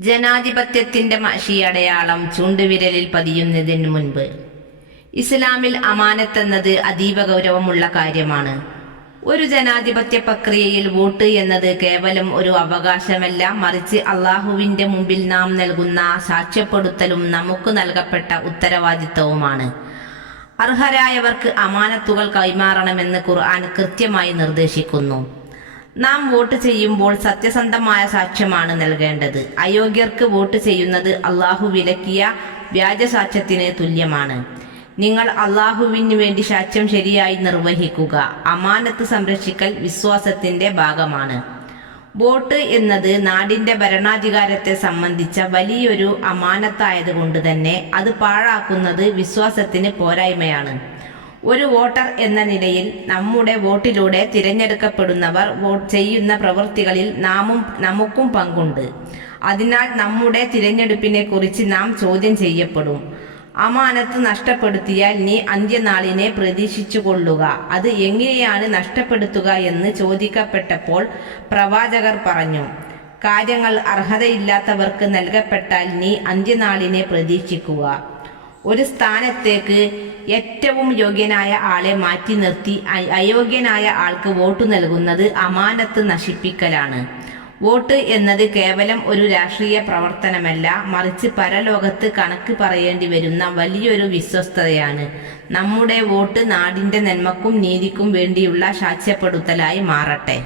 ജനാധിപത്യത്തിന്റെ മഷിയടയാളം ചൂണ്ടുവിരലിൽ പതിയുന്നതിന് മുൻപ് ഇസ്ലാമിൽ അമാനത്ത് എന്നത് അതീവ ഗൗരവമുള്ള കാര്യമാണ്. ഒരു ജനാധിപത്യ പ്രക്രിയയിൽ വോട്ട് എന്നത് കേവലം ഒരു അവകാശമല്ല, മറിച്ച് അള്ളാഹുവിന്റെ മുമ്പിൽ നാം നൽകുന്ന സാക്ഷ്യപ്പെടുത്തലും നമുക്ക് നൽകപ്പെട്ട ഉത്തരവാദിത്തവുമാണ്. അർഹരായവർക്ക് അമാനത്തുകൾ കൈമാറണമെന്ന് ഖുർആൻ കൃത്യമായി നിർദ്ദേശിക്കുന്നു. നാം വോട്ട് ചെയ്യുമ്പോൾ സത്യസന്ധമായ സാക്ഷ്യമാണ് നൽകേണ്ടത്. അയോഗ്യർക്ക് വോട്ട് ചെയ്യുന്നത് അള്ളാഹു വിലക്കിയ വ്യാജസാക്ഷ്യത്തിന് തുല്യമാണ്. നിങ്ങൾ അള്ളാഹുവിന് വേണ്ടി സാക്ഷ്യം ശരിയായി നിർവഹിക്കുക. അമാനത്ത് സംരക്ഷിക്കൽ വിശ്വാസത്തിന്റെ ഭാഗമാണ്. വോട്ട് എന്നത് നാടിന്റെ ഭരണാധികാരത്തെ സംബന്ധിച്ച വലിയൊരു അമാനത്തായതുകൊണ്ട് തന്നെ അത് പാഴാക്കുന്നത് വിശ്വാസത്തിന് പോരായ്മയാണ്. ഒരു വോട്ടർ എന്ന നിലയിൽ നമ്മുടെ വോട്ടിലൂടെ തിരഞ്ഞെടുക്കപ്പെടുന്നവർ വോട്ട് ചെയ്യുന്ന പ്രവൃത്തികളിൽ നമുക്കും പങ്കുണ്ട്. അതിനാൽ നമ്മുടെ തിരഞ്ഞെടുപ്പിനെ കുറിച്ച് നാം ചോദ്യം ചെയ്യപ്പെടും. അമാനത്ത് നഷ്ടപ്പെടുത്തിയാൽ നീ അന്ത്യനാളിനെ പ്രതീക്ഷിച്ചു കൊള്ളുക. അത് എങ്ങനെയാണ് നഷ്ടപ്പെടുത്തുക എന്ന് ചോദിക്കപ്പെട്ടപ്പോൾ പ്രവാചകർ പറഞ്ഞു, കാര്യങ്ങൾ അർഹതയില്ലാത്തവർക്ക് നൽകപ്പെട്ടാൽ നീ അന്ത്യനാളിനെ പ്രതീക്ഷിക്കുക. ഒരു സ്ഥാനത്തേക്ക് ഏറ്റവും യോഗ്യനായ ആളെ മാറ്റി നിർത്തി അയോഗ്യനായ ആൾക്ക് വോട്ട് നൽകുന്നത് അമാനത്ത് നശിപ്പിക്കലാണ്. വോട്ട് എന്നത് കേവലം ഒരു രാഷ്ട്രീയ പ്രവർത്തനമല്ല, മറിച്ച് പരലോകത്ത് കണക്ക് പറയേണ്ടി വരുന്ന വലിയൊരു വിശ്വസ്തതയാണ്. നമ്മുടെ വോട്ട് നാടിന്റെ നന്മക്കും നീതിക്കും വേണ്ടിയുള്ള സാക്ഷ്യപ്പെടുത്തലായി മാറട്ടെ.